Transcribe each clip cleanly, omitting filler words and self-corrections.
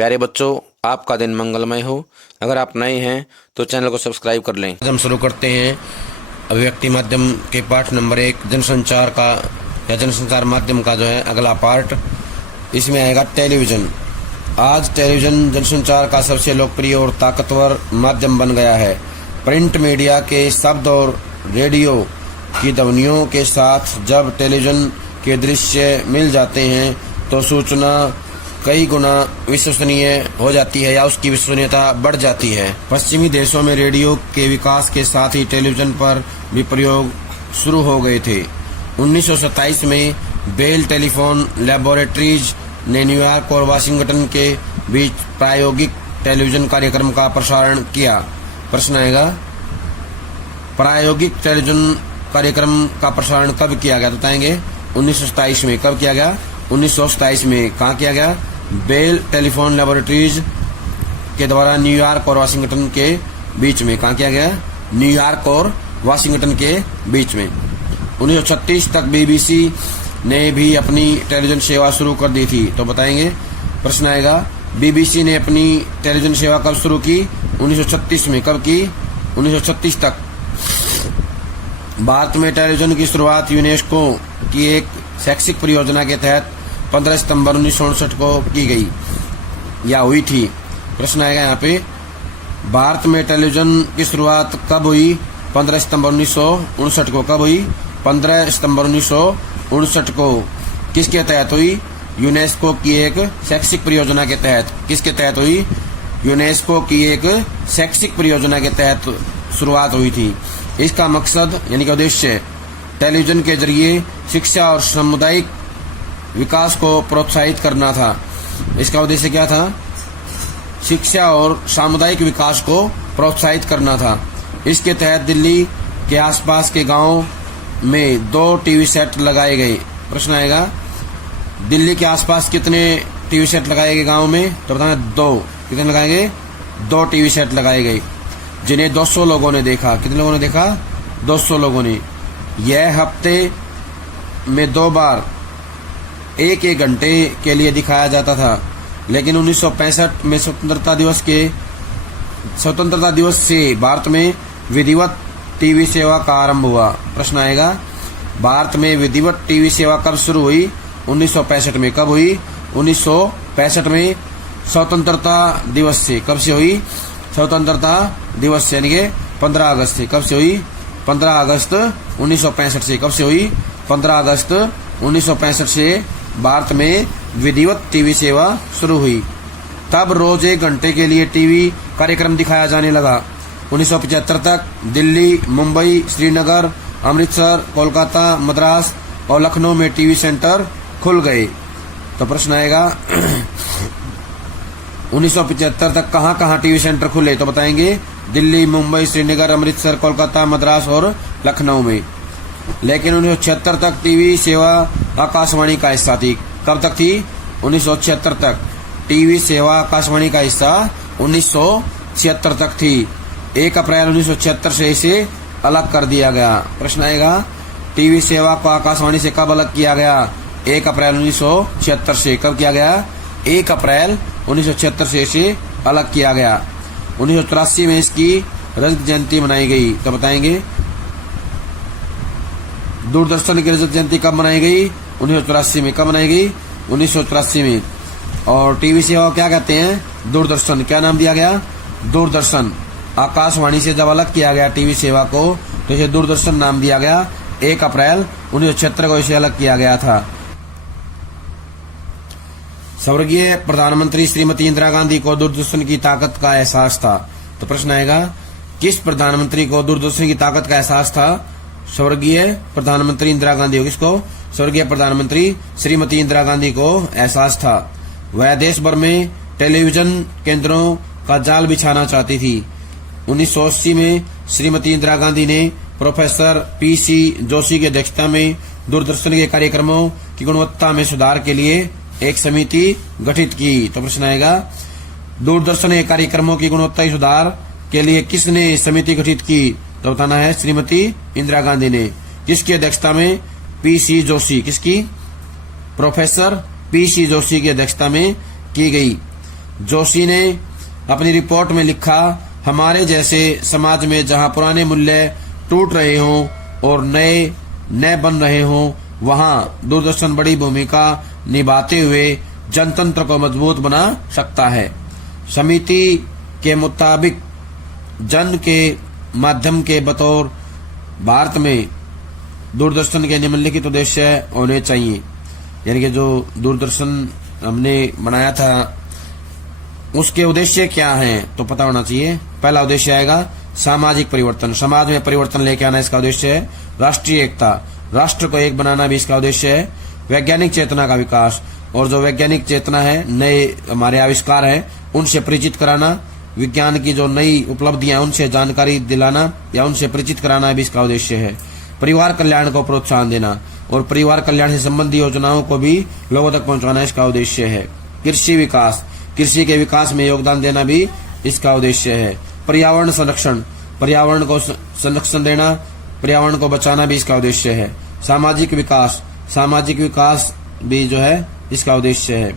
प्यारे बच्चों, आपका दिन मंगलमय हो। अगर आप नए हैं तो चैनल को सब्सक्राइब कर लें। हम शुरू करते हैं अभिव्यक्ति माध्यम के पाठ नंबर 1 जनसंचार का या जनसंचार माध्यम का जो है अगला पार्ट। इसमें आएगा टेलीविज़न। आज टेलीविज़न जनसंचार का सबसे लोकप्रिय और ताकतवर माध्यम बन गया है। प्रिंट मीडिया के शब्द और रेडियो की ध्वनियों के साथ जब टेलीविज़न के दृश्य मिल जाते हैं तो सूचना कई गुना विश्वसनीय हो जाती है या उसकी विश्वसनीयता बढ़ जाती है। पश्चिमी देशों में रेडियो के विकास के साथ ही टेलीविज़न पर भी प्रयोग शुरू हो गए थे। 1927 में बेल टेलीफोन लैबोरेटरीज ने न्यूयॉर्क और वाशिंगटन के बीच प्रायोगिक टेलीविज़न कार्यक्रम का प्रसारण किया। प्रश्न आएगा, प्रायोगिक टेलीविज़न कार्यक्रम का प्रसारण कब किया गया? बताएंगे 1927 में। कब किया गया? 1927 में। कहाँ किया गया? बेल टेलीफोन लैबोरेटरीज के द्वारा न्यूयॉर्क और वाशिंगटन के बीच में। कहाँ किया गया? न्यूयॉर्क और वाशिंगटन के बीच में। 1936 तक बीबीसी ने भी अपनी टेलीविज़न सेवा शुरू कर दी थी। तो बताएंगे, प्रश्न आएगा, बीबीसी ने अपनी टेलीविज़न सेवा कब शुरू की? 1936 में। कब की? 1936 तक। भारत में टेलीविज़न की शुरुआत यूनेस्को की एक शैक्षिक परियोजना के तहत 15 सितंबर 1959 को की गई या हुई थी। प्रश्न आएगा यहाँ पे, भारत में टेलीविज़न की शुरुआत कब हुई? 15 सितंबर 1959 को। कब हुई? 15 सितंबर 1959 को। किसके तहत हुई? यूनेस्को की एक शैक्षिक परियोजना के तहत। किसके तहत हुई? यूनेस्को की एक शैक्षिक परियोजना के तहत शुरुआत हुई थी। इसका मकसद यानी कि उद्देश्य टेलीविज़न के जरिए शिक्षा और सामुदायिक विकास को प्रोत्साहित करना था। इसका उद्देश्य क्या था? शिक्षा और सामुदायिक विकास को प्रोत्साहित करना था। इसके तहत दिल्ली के आसपास के गांवों में 2 टीवी सेट लगाए गए। प्रश्न आएगा, दिल्ली के आसपास कितने टीवी सेट लगाए गए गांव में? तो बताना 2। कितने लगाए गए? 2 टीवी सेट लगाए गए, जिन्हें 200 लोगों ने देखा। कितने लोगों ने देखा? 200 लोगों ने। यह हफ्ते में 2 बार 1-1 घंटे के लिए दिखाया जाता था। लेकिन 1965 में स्वतंत्रता दिवस से भारत में विधिवत टीवी सेवा का आरंभ हुआ। प्रश्न आएगा, भारत में विधिवत टीवी सेवा कब शुरू हुई? 1965 में। कब हुई? 1965 में स्वतंत्रता दिवस से। कब से हुई? स्वतंत्रता दिवस से, यानी कि 15 अगस्त से। कब से हुई? 15 अगस्त 1965 से। कब से हुई? 15 अगस्त 1965 से भारत में विधिवत टीवी सेवा शुरू हुई। तब रोज 1 घंटे के लिए टीवी कार्यक्रम दिखाया जाने लगा। 1975 तक दिल्ली, मुंबई, श्रीनगर, अमृतसर, कोलकाता, मद्रास और लखनऊ में टीवी सेंटर खुल गए। तो प्रश्न आएगा 1975 तक कहाँ कहाँ टीवी सेंटर खुले? तो बताएंगे दिल्ली, मुंबई, श्रीनगर, अमृतसर, कोलकाता, मद्रास और लखनऊ में। लेकिन 1976 तक टीवी सेवा आकाशवाणी का हिस्सा थी। कब तक थी? 1976 तक। टीवी सेवा आकाशवाणी का हिस्सा 1976 तक थी। 1 अप्रैल 1976 से इसे अलग कर दिया गया। प्रश्न आएगा, टीवी सेवा को आकाशवाणी से कब अलग किया गया? 1 अप्रैल 1976 से। कब किया गया? 1 अप्रैल 1976 से इसे अलग किया गया। 1983 में इसकी रजत जयंती मनाई गई। तो बताएंगे, दूरदर्शन की रजत जयंती कब मनाई गई? 1983 में। कब मनाई गई? 1983 में। और टीवी सेवा क्या कहते हैं? दूरदर्शन। क्या नाम दिया गया? दूरदर्शन। आकाशवाणी से जब अलग किया गया टीवी सेवा को तो इसे दूरदर्शन नाम दिया गया। 1 अप्रैल 1976 को इसे अलग किया गया था। स्वर्गीय प्रधानमंत्री श्रीमती इंदिरा गांधी को दूरदर्शन की ताकत का एहसास था। तो प्रश्न आएगा, किस प्रधानमंत्री को दूरदर्शन की ताकत का एहसास था? स्वर्गीय प्रधानमंत्री इंदिरा गांधी को। किसको? स्वर्गीय प्रधानमंत्री श्रीमती इंदिरा गांधी को एहसास था। वह देश भर में टेलीविजन केंद्रों का जाल बिछाना चाहती थी। 1980 में श्रीमती इंदिरा गांधी ने प्रोफेसर पीसी जोशी की अध्यक्षता में दूरदर्शन के कार्यक्रमों की गुणवत्ता में सुधार के लिए एक समिति गठित की। तो प्रश्न आएगा, दूरदर्शन के कार्यक्रमों की गुणवत्ता सुधार के लिए किसने समिति गठित की? तो बताना है श्रीमती इंदिरा गांधी ने। किसकी अध्यक्षता में? पीसी जोशी। किसकी? प्रोफेसर पीसी जोशी की अध्यक्षता में की गई। जोशी ने अपनी रिपोर्ट में लिखा, हमारे जैसे समाज में जहां पुराने मूल्य टूट रहे हों और नए न बन रहे हों, वहां दूरदर्शन बड़ी भूमिका निभाते हुए जनतंत्र को मजबूत बना सकता है। समिति के मुताबिक जन के माध्यम के बतौर भारत में दूरदर्शन के निम्नलिखित उद्देश्य होने चाहिए। यानी कि जो दूरदर्शन हमने बनाया था उसके उद्देश्य क्या हैं तो पता होना चाहिए। पहला उद्देश्य आएगा सामाजिक परिवर्तन, समाज में परिवर्तन लेके आना इसका उद्देश्य है। राष्ट्रीय एकता, राष्ट्र को एक बनाना भी इसका उद्देश्य है। वैज्ञानिक चेतना का विकास, और जो वैज्ञानिक चेतना है, नए हमारे आविष्कार हैं उनसे परिचित कराना, विज्ञान की जो नई उपलब्धियां उनसे जानकारी दिलाना या उनसे परिचित कराना भी इसका उद्देश्य है। परिवार कल्याण को प्रोत्साहन देना और परिवार कल्याण से संबंधी योजनाओं को भी लोगों तक पहुंचाना इसका उद्देश्य है। कृषि विकास, कृषि के विकास में योगदान देना भी इसका उद्देश्य है। पर्यावरण संरक्षण, पर्यावरण को संरक्षण देना, पर्यावरण को बचाना भी इसका उद्देश्य है। सामाजिक विकास, सामाजिक विकास भी जो है इसका उद्देश्य है।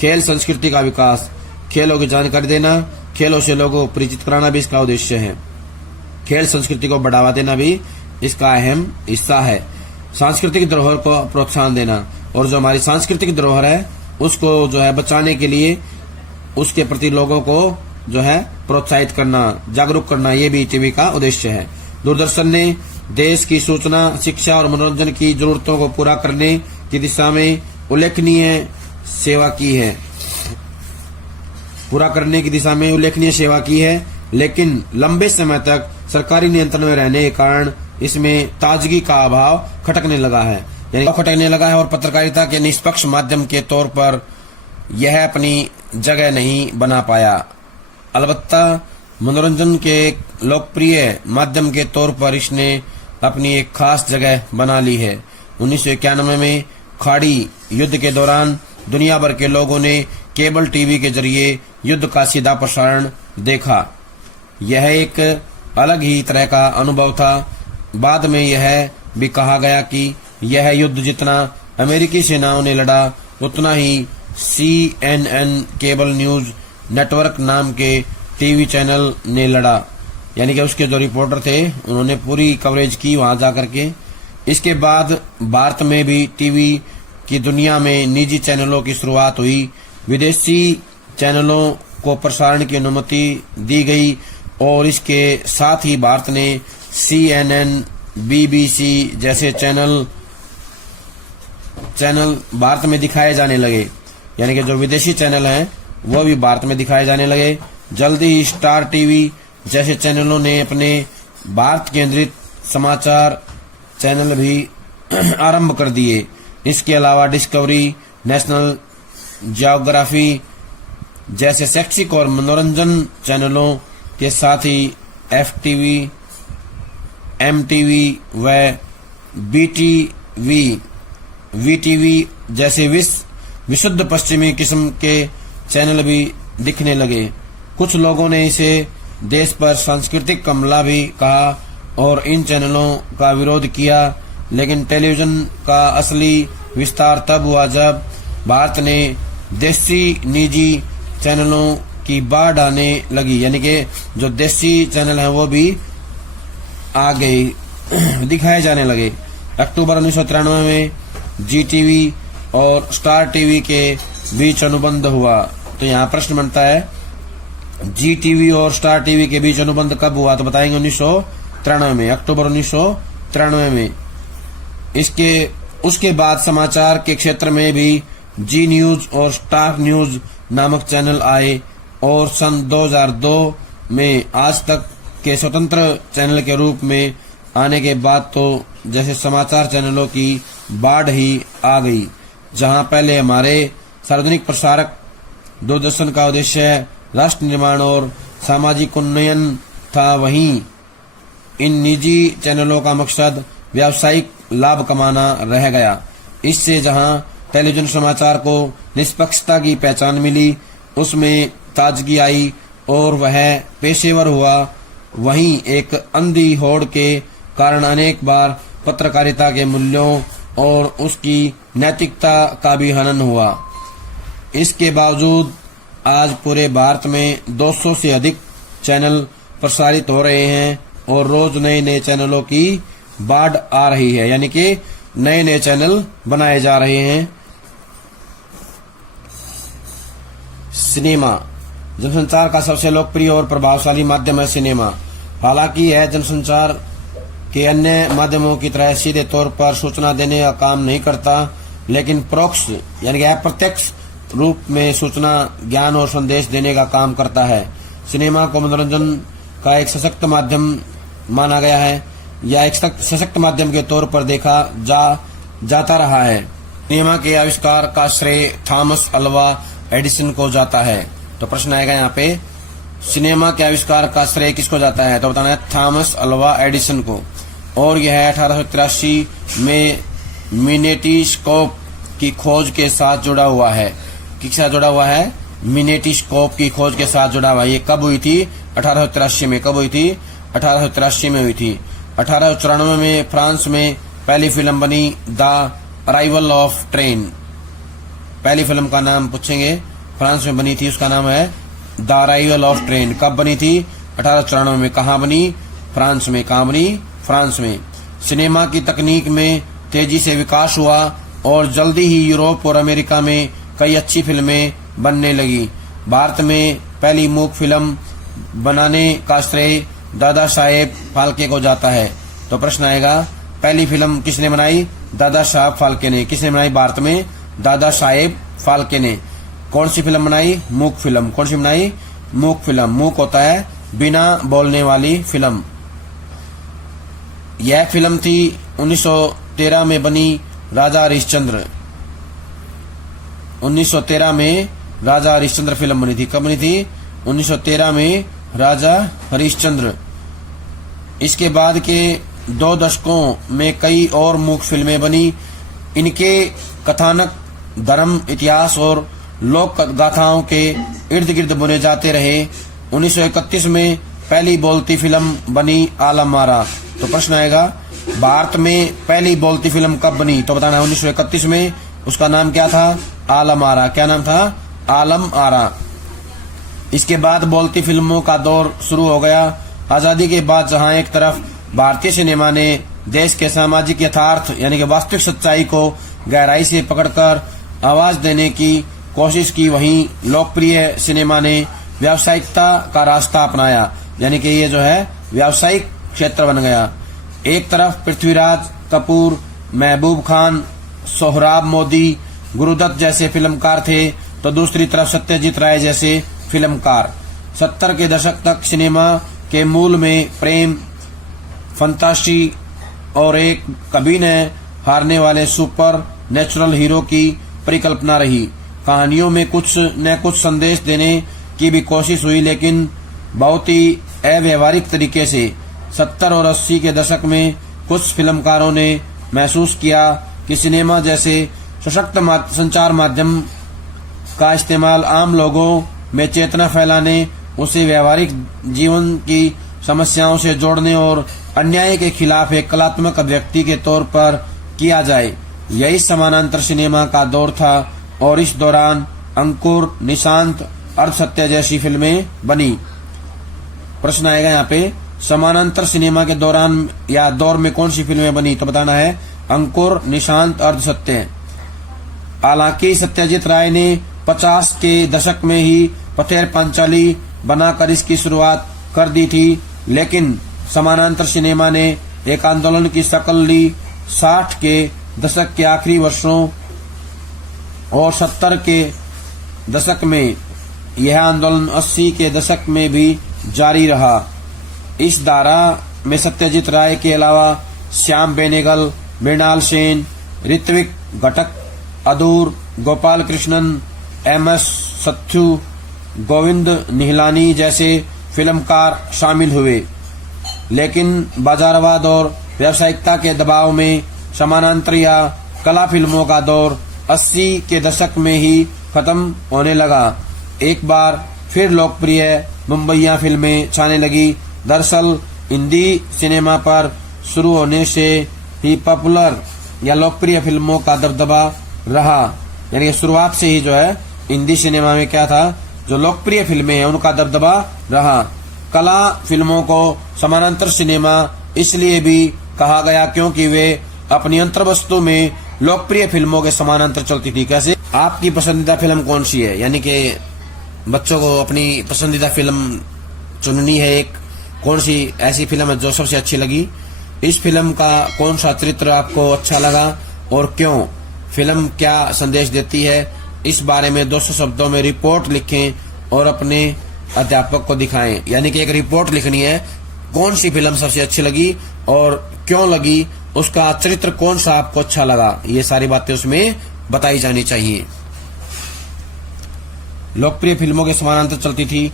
खेल संस्कृति का विकास, खेलों की जानकारी देना, खेलों से लोगों को परिचित कराना भी इसका उद्देश्य है। खेल संस्कृति को बढ़ावा देना भी इसका अहम हिस्सा है। सांस्कृतिक धरोहर को प्रोत्साहन देना, और जो हमारी सांस्कृतिक धरोहर है उसको जो है बचाने के लिए उसके प्रति लोगों को जो है प्रोत्साहित करना, जागरूक करना, ये भी टीवी का उद्देश्य है। दूरदर्शन ने देश की सूचना, शिक्षा और मनोरंजन की जरूरतों को पूरा करने की दिशा में उल्लेखनीय सेवा की है, लेकिन लंबे समय तक सरकारी नियंत्रण में रहने के कारण इसमें ताजगी का अभाव खटकने लगा है और पत्रकारिता के निष्पक्ष माध्यम के तौर पर यह अपनी जगह नहीं बना पाया। अलबत्ता मनोरंजन के एक लोकप्रिय माध्यम के तौर पर इसने अपनी एक खास जगह बना ली है। 1991 में खाड़ी युद्ध के दौरान दुनिया भर के लोगों ने केबल टीवी के जरिए युद्ध का सीधा प्रसारण देखा। यह एक अलग ही तरह का अनुभव था। बाद में यह भी कहा गया कि यह युद्ध जितना अमेरिकी सेनाओं ने लड़ा उतना ही CNN केबल न्यूज नेटवर्क नाम के टीवी चैनल ने लड़ा। यानी कि उसके जो रिपोर्टर थे उन्होंने पूरी कवरेज की वहां जाकर के। इसके बाद भारत में भी टीवी की दुनिया में निजी चैनलों की शुरुआत हुई। विदेशी चैनलों को प्रसारण की अनुमति दी गई और इसके साथ ही भारत ने CNN, BBC जैसे चैनल भारत में दिखाए जाने लगे। यानी कि जो विदेशी चैनल हैं वो भी भारत में दिखाए जाने लगे। जल्दी ही स्टार टीवी जैसे चैनलों ने अपने भारत केंद्रित समाचार चैनल भी आरंभ कर दिए। इसके अलावा डिस्कवरी, नेशनल जियोग्राफी जैसे शैक्षिक और मनोरंजन चैनलों के साथ ही FTV, MTV व VTV जैसे विशुद्ध पश्चिमी किस्म के चैनल भी दिखने लगे। कुछ लोगों ने इसे देश पर सांस्कृतिक हमला भी कहा और इन चैनलों का विरोध किया, लेकिन टेलीविजन का असली विस्तार तब हुआ जब भारत ने देसी निजी चैनलों की बाढ़ आने लगी। यानी कि जो देसी चैनल हैं वो भी आ गए, दिखाए जाने लगे। अक्टूबर 1993 में GTV और स्टार टीवी के बीच अनुबंध हुआ। तो यहाँ प्रश्न बनता है GTV और स्टार टीवी के बीच अनुबंध कब हुआ, तो बताएंगे 1993 में, अक्टूबर 1993 में। उसके बाद समाचार के क्षेत्र में भी जी न्यूज और स्टार न्यूज नामक चैनल आए और सन 2002 में आज तक के स्वतंत्र चैनल के रूप में आने के बाद तो जैसे समाचार चैनलों की बाढ़ ही आ गई। जहां पहले हमारे सार्वजनिक प्रसारक दूरदर्शन का उद्देश्य राष्ट्र निर्माण और सामाजिक उन्नयन था, वहीं इन निजी चैनलों का मकसद व्यावसायिक लाभ कमाना रह गया। इससे जहां टेलीविजन समाचार को निष्पक्षता की पहचान मिली, उसमें ताजगी आई और वह पेशेवर हुआ, वहीं एक अंधी होड़ के कारण अनेक बार पत्रकारिता के मूल्यों और उसकी नैतिकता का भी हनन हुआ। इसके बावजूद आज पूरे भारत में 200 से अधिक चैनल प्रसारित हो रहे हैं और रोज नए नए चैनलों की बाढ़ आ रही है, यानी कि नए नए चैनल बनाए जा रहे हैं। सिनेमा जनसंचार का सबसे लोकप्रिय और प्रभावशाली माध्यम है सिनेमा। हालांकि यह जनसंचार के अन्य माध्यमों की तरह सीधे तौर पर सूचना देने का काम नहीं करता, लेकिन परोक्ष यानी कि अप्रत्यक्ष रूप में सूचना, ज्ञान और संदेश देने का काम करता है। सिनेमा को मनोरंजन का एक सशक्त माध्यम माना गया है या एक सशक्त माध्यम के तौर पर देखा जाता रहा है। सिनेमा के आविष्कार का श्रेय थॉमस अल्वा एडिसन को जाता है। तो प्रश्न आएगा यहाँ पे, सिनेमा के आविष्कार का श्रेय किसको जाता है? तो बताना है थॉमस अल्वा एडिसन को। और यह 1883 में मिनेटिस्कोप की खोज के साथ जुड़ा हुआ है। किसके साथ जुड़ा हुआ है? मिनेटिस्कोप की खोज के साथ जुड़ा हुआ है। ये कब हुई थी? 1883 में। कब हुई थी? 1883 में हुई थी। 1894 में फ्रांस में पहली फिल्म बनी द अराइवल ऑफ ट्रेन। पहली फिल्म का नाम पूछेंगे, फ्रांस में बनी थी, उसका नाम है द अराइवल ऑफ ट्रेन। कब बनी थी? 1894 में। कहाँ बनी? फ्रांस में। कहाँ बनी? फ्रांस में। सिनेमा की तकनीक में तेजी से विकास हुआ और जल्दी ही यूरोप और अमेरिका में कई अच्छी फिल्में बनने लगी। भारत में पहली मूक फिल्म बनाने का श्रेय दादा साहेब फाल्के को जाता है। तो प्रश्न आएगा, पहली फिल्म किसने बनाई? दादा साहेब फाल्के ने। किसने बनाई भारत में? दादा साहेब फाल्के ने। कौन सी फिल्म बनाई? मूक फिल्म। कौन सी बनाई? मूक फिल्म। मूक होता है बिना बोलने वाली फिल्म। यह फिल्म थी 1913 में बनी राजा हरिश्चंद्र। 1913 में राजा हरिश्चंद्र फिल्म बनी थी। कब बनी थी? 1913 में राजा हरिश्चंद्र। इसके बाद के 2 दशकों में कई और मूक फिल्में बनी। इनके कथानक धर्म, इतिहास और लोक गाथाओं के इर्द गिर्द बुने जाते रहे। 1931 में पहली बोलती फिल्म बनी आलम आरा। तो प्रश्न आएगा, भारत में पहली बोलती फिल्म कब बनी? तो बताना है 1931 में। उसका नाम क्या था? आलम आरा। क्या नाम था? आलम आरा। इसके बाद बोलती फिल्मों का दौर शुरू हो गया। आजादी के बाद जहां एक तरफ भारतीय सिनेमा ने देश के सामाजिक यथार्थ यानी कि वास्तविक सच्चाई को गहराई से पकड़कर आवाज देने की कोशिश की, वहीं लोकप्रिय सिनेमा ने व्यावसायिकता का रास्ता अपनाया, यानी कि ये जो है व्यावसायिक क्षेत्र बन गया। एक तरफ पृथ्वीराज कपूर, महबूब खान, सोहराब मोदी, गुरुदत्त जैसे फिल्मकार थे, तो दूसरी तरफ सत्यजीत राय जैसे फिल्मकार। 70 के दशक तक सिनेमा के मूल में प्रेम, फंतासी और एक कभी न हारने वाले सुपर नेचुरल हीरो की परिकल्पना रही। कहानियों में कुछ न कुछ संदेश देने की भी कोशिश हुई, लेकिन बहुत ही अव्यवहारिक तरीके से। 70 और 80 के दशक में कुछ फिल्मकारों ने महसूस किया कि सिनेमा जैसे सशक्त संचार माध्यम का इस्तेमाल आम लोगों में चेतना फैलाने, उसे व्यावहारिक जीवन की समस्याओं से जोड़ने और अन्याय के खिलाफ एक कलात्मक अभिव्यक्ति के तौर पर किया जाए। यही समानांतर सिनेमा का दौर था और इस दौरान अंकुर, निशांत, अर्धसत्य जैसी फिल्में बनी। प्रश्न आएगा यहाँ पे, समानांतर सिनेमा के दौरान या दौर में कौन सी फिल्में बनी? तो बताना है अंकुर, निशांत, अर्धसत्य। हालांकि सत्यजीत राय ने 50 के दशक में ही पथेर पांचाली बनाकर इसकी शुरुआत कर दी थी, लेकिन समानांतर सिनेमा ने एक आंदोलन की शक्ल ली। 60 के दशक के आखिरी वर्षों और 70 के दशक में यह आंदोलन 80 के दशक में भी जारी रहा। इस धारा में सत्यजीत राय के अलावा श्याम बेनेगल, मृणाल सेन, ऋत्विक घटक, अदूर, गोपाल कृष्णन, एम.एस. सत्थू, गोविंद निहलानी जैसे फिल्मकार शामिल हुए, लेकिन बाजारवाद और व्यावसायिकता के दबाव में समानांतर या कला फिल्मों का दौर 80 के दशक में ही खत्म होने लगा। एक बार फिर लोकप्रिय मुंबईया फिल्में छाने लगी। दरअसल हिंदी सिनेमा पर शुरू होने से ही पॉपुलर या लोकप्रिय फिल्मों का दबदबा रहा, यानी शुरुआत से ही जो है हिंदी सिनेमा में क्या था? जो लोकप्रिय फिल्में हैं उनका दबदबा रहा। कला फिल्मों को समानांतर सिनेमा इसलिए भी कहा गया क्योंकि वे अपनी अंतर्वस्तु में लोकप्रिय फिल्मों के समानांतर चलती थी। कैसे? आपकी पसंदीदा फिल्म कौन सी है, यानी कि बच्चों को अपनी पसंदीदा फिल्म चुननी है। एक कौन सी ऐसी फिल्म है जो सबसे अच्छी लगी, इस फिल्म का कौन सा चरित्र आपको अच्छा लगा और क्यों, फिल्म क्या संदेश देती है, इस बारे में 200 शब्दों में रिपोर्ट लिखें और अपने अध्यापक को दिखाएं। यानी कि एक रिपोर्ट लिखनी है, कौन सी फिल्म सबसे अच्छी लगी और क्यों लगी, उसका चरित्र कौन सा आपको अच्छा लगा, ये सारी बातें उसमें बताई जानी चाहिए। लोकप्रिय फिल्मों के समानांतर चलती थी।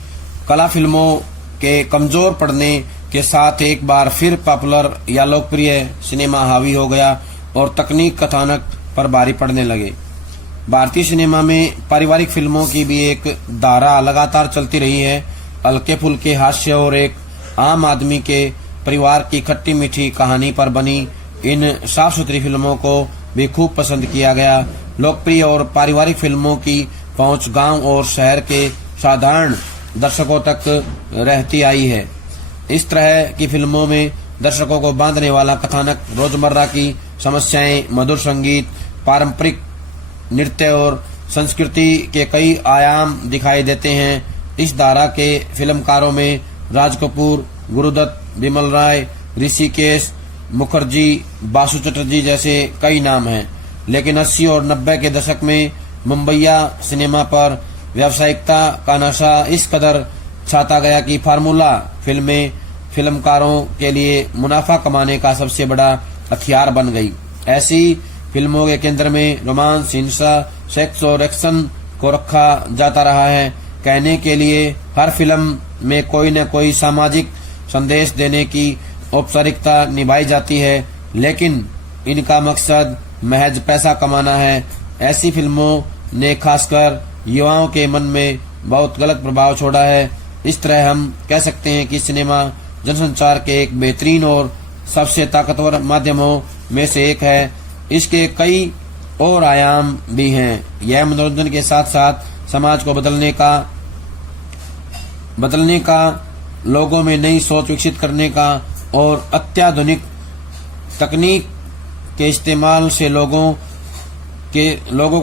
कला फिल्मों के कमजोर पड़ने के साथ एक बार फिर पॉपुलर या लोकप्रिय सिनेमा हावी हो गया और तकनीक कथानक पर भारी पड़ने लगे। भारतीय सिनेमा में पारिवारिक फिल्मों की भी एक धारा लगातार चलती रही है। हल्के फुल्के हास्य और एक आम आदमी के परिवार की खट्टी मीठी कहानी पर बनी इन साफ सुथरी फिल्मों को भी खूब पसंद किया गया। लोकप्रिय और पारिवारिक फिल्मों की पहुंच गांव और शहर के साधारण दर्शकों तक रहती आई है। इस तरह की फिल्मों में दर्शकों को बांधने वाला कथानक, रोजमर्रा की समस्याएं, मधुर संगीत, पारंपरिक नृत्य और संस्कृति के कई आयाम दिखाई देते हैं। इस धारा के फिल्मकारों में राज कपूर, गुरुदत्त, बिमल राय, ऋषिकेश मुखर्जी, बासु चटर्जी जैसे कई नाम हैं। लेकिन 80 और 90 के दशक में मुंबईया सिनेमा पर व्यावसायिकता का नशा इस कदर छाता गया कि फार्मूला फिल्में फिल्मकारों के लिए मुनाफा कमाने का सबसे बड़ा हथियार बन गई। ऐसी फिल्मों के केंद्र में रोमांस, हिंसा, सेक्स और एक्शन को रखा जाता रहा है। कहने के लिए हर फिल्म में कोई न कोई सामाजिक संदेश देने की औपचारिकता निभाई जाती है, लेकिन इनका मकसद महज पैसा कमाना है। ऐसी फिल्मों ने खासकर युवाओं के मन में बहुत गलत प्रभाव छोड़ा है। इस तरह हम कह सकते हैं कि सिनेमा जनसंचार के एक बेहतरीन और सबसे ताकतवर माध्यमों में से एक है। इसके कई और आयाम भी हैं। यह मनोरंजन के साथ साथ समाज को बदलने का, लोगों में नई सोच विकसित करने का और अत्याधुनिक तकनीक के इस्तेमाल से लोगों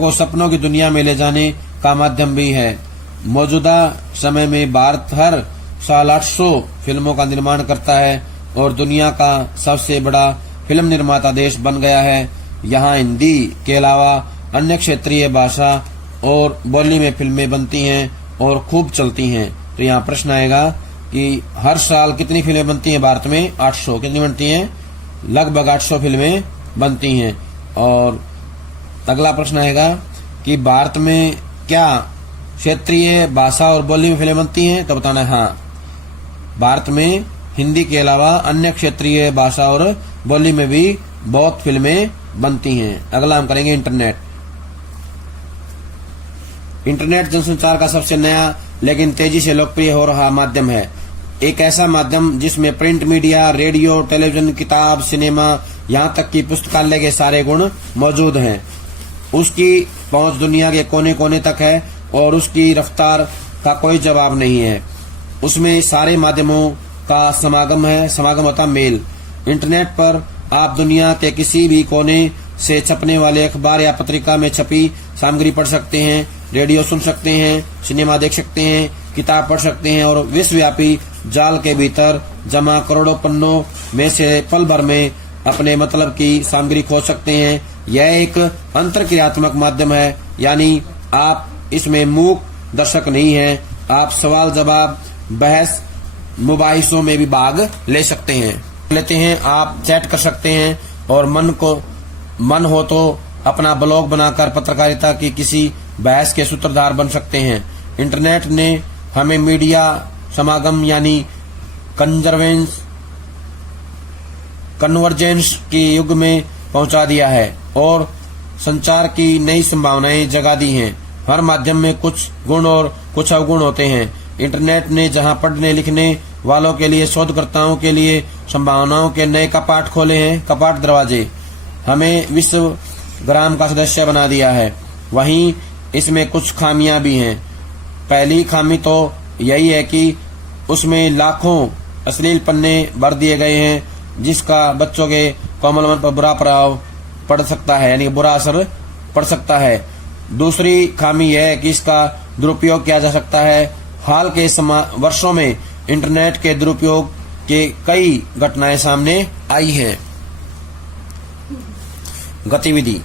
को सपनों की दुनिया में ले जाने का माध्यम भी है। मौजूदा समय में भारत हर साल 800 फिल्मों का निर्माण करता है और दुनिया का सबसे बड़ा फिल्म निर्माता देश बन गया है। यहाँ हिंदी के अलावा अन्य क्षेत्रीय भाषा और बोली में फिल्में बनती हैं और खूब चलती हैं। तो यहाँ प्रश्न आएगा कि हर साल कितनी फिल्में बनती हैं भारत में? 800। कितनी बनती हैं? लगभग 800 फिल्में बनती हैं। और अगला प्रश्न आएगा कि भारत में क्या क्षेत्रीय भाषा और बोली में फिल्में बनती हैं? तो बताना है हाँ, भारत में हिंदी के अलावा अन्य क्षेत्रीय भाषा और बोली में भी बहुत फिल्में बनती हैं। अगला हम करेंगे इंटरनेट। इंटरनेट जनसंचार का सबसे नया लेकिन तेजी से लोकप्रिय हो रहा माध्यम है। एक ऐसा माध्यम जिसमें प्रिंट मीडिया, रेडियो, टेलीविजन, किताब, सिनेमा, यहाँ तक कि पुस्तकालय के सारे गुण मौजूद हैं। उसकी पहुंच दुनिया के कोने कोने तक है और उसकी रफ्तार का कोई जवाब नहीं है। उसमें सारे माध्यमों का समागम होता मेल। इंटरनेट पर आप दुनिया के किसी भी कोने से छपने वाले अखबार या पत्रिका में छपी सामग्री पढ़ सकते हैं, रेडियो सुन सकते हैं, सिनेमा देख सकते हैं, किताब पढ़ सकते हैं और विश्वव्यापी जाल के भीतर जमा करोड़ों पन्नों में से पल भर में अपने मतलब की सामग्री खोज सकते हैं। यह एक अंतरक्रियात्मक माध्यम है, यानी आप इसमें मूक दर्शक नहीं हैं। आप सवाल जवाब, बहस, मुबाहिसों में भी भाग ले सकते हैं। आप चैट कर सकते हैं और मन हो तो अपना ब्लॉग बनाकर पत्रकारिता की किसी बहस के सूत्रधार बन सकते हैं। इंटरनेट ने हमें मीडिया समागम यानी कन्वर्जेंस के युग में पहुंचा दिया है और संचार की नई संभावनाएं जगा दी हैं। हर माध्यम में कुछ गुण और कुछ अवगुण होते हैं। इंटरनेट ने जहां पढ़ने लिखने वालों के लिए, शोधकर्ताओं के लिए संभावनाओं के नए कपाट खोले हैं, कपाट दरवाजे, हमें विश्वग्राम का सदस्य बना दिया है, वहीं इसमें कुछ खामियां भी हैं। पहली खामी तो यही है कि उसमें लाखों अश्लील पन्ने भर दिए गए हैं, जिसका बच्चों के कोमल मन पर बुरा प्रभाव पड़ सकता है, यानी बुरा असर पड़ सकता है। दूसरी खामी यह है कि इसका दुरुपयोग किया जा सकता है। हाल के वर्षों में इंटरनेट के दुरुपयोग के कई घटनाएं सामने आई हैं। गतिविधि: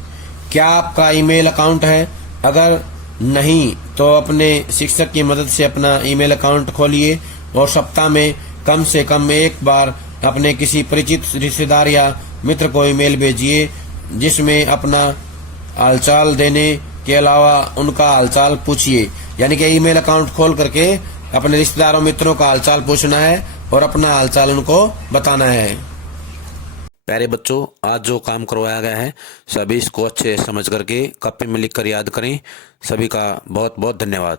क्या आपका ईमेल अकाउंट है? अगर नहीं तो अपने शिक्षक की मदद से अपना ईमेल अकाउंट खोलिए और सप्ताह में कम से कम एक बार अपने किसी परिचित रिश्तेदार या मित्र को ईमेल भेजिए, जिसमें अपना हालचाल देने के अलावा उनका हालचाल पूछिए। यानी कि ईमेल अकाउंट खोल करके अपने रिश्तेदारों मित्रों का हालचाल पूछना है और अपना हालचाल उनको बताना है। प्यारे बच्चों, आज जो काम करवाया गया है सभी इसको अच्छे समझ करके कॉपी में लिख कर याद करें। सभी का बहुत बहुत धन्यवाद।